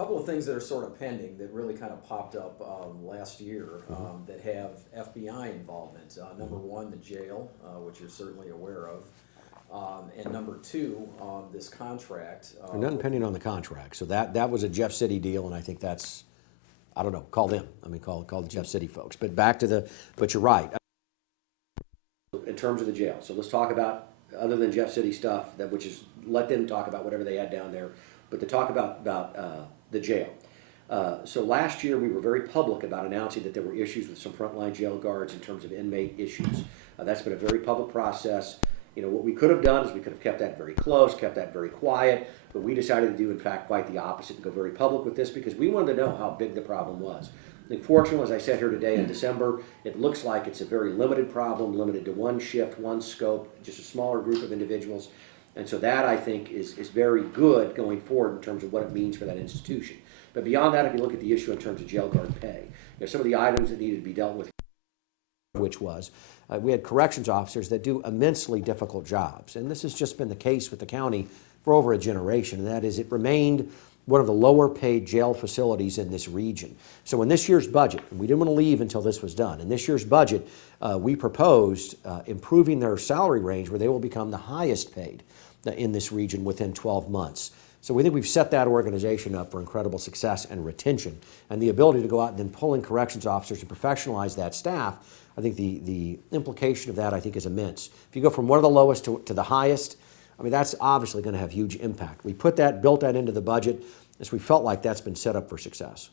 couple of things that are sort of pending that really kind of popped up last year that have FBI involvement. Number one, the jail, which you're certainly aware of. And number two, this contract. There's nothing pending on the contract. So that was a Jeff City deal, and I think that's, I don't know, call them. I mean, call the Jeff City folks. But back to but you're right. In terms of the jail, so let's talk about, other than Jeff City stuff, which is, let them talk about whatever they had down there, but to talk about the jail. So last year we were very public about announcing that there were issues with some frontline jail guards in terms of inmate issues. That's been a very public process. You know, what we could have done is we could have kept that very close, kept that very quiet, but we decided to do, in fact, quite the opposite, and go very public with this because we wanted to know how big the problem was. I think fortunately, as I said here today in December, it looks like it's a very limited problem, limited to one shift, one scope, just a smaller group of individuals. And so that, I think, is very good going forward in terms of what it means for that institution. But beyond that, if you look at the issue in terms of jail guard pay, some of the items that needed to be dealt with, which was, we had corrections officers that do immensely difficult jobs. And this has just been the case with the county for over a generation, and that is it remained one of the lower paid jail facilities in this region. So in this year's budget, and we didn't want to leave until this was done, in this year's budget, we proposed improving their salary range where they will become the highest paid in this region within 12 months. So we think we've set that organization up for incredible success and retention. And the ability to go out and then pull in corrections officers and professionalize that staff, I think the implication of that, I think, is immense. If you go from one of the lowest to the highest, I mean, that's obviously going to have huge impact. We built that into the budget as we felt like that's been set up for success.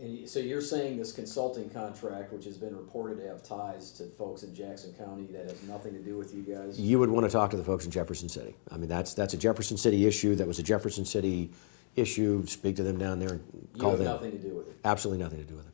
And so you're saying this consulting contract, which has been reported to have ties to folks in Jackson County, that has nothing to do with you guys? You would want to talk to the folks in Jefferson City. I mean, that's a Jefferson City issue. That was a Jefferson City issue. Speak to them down there and call them. You have nothing to do with it? Absolutely nothing to do with it.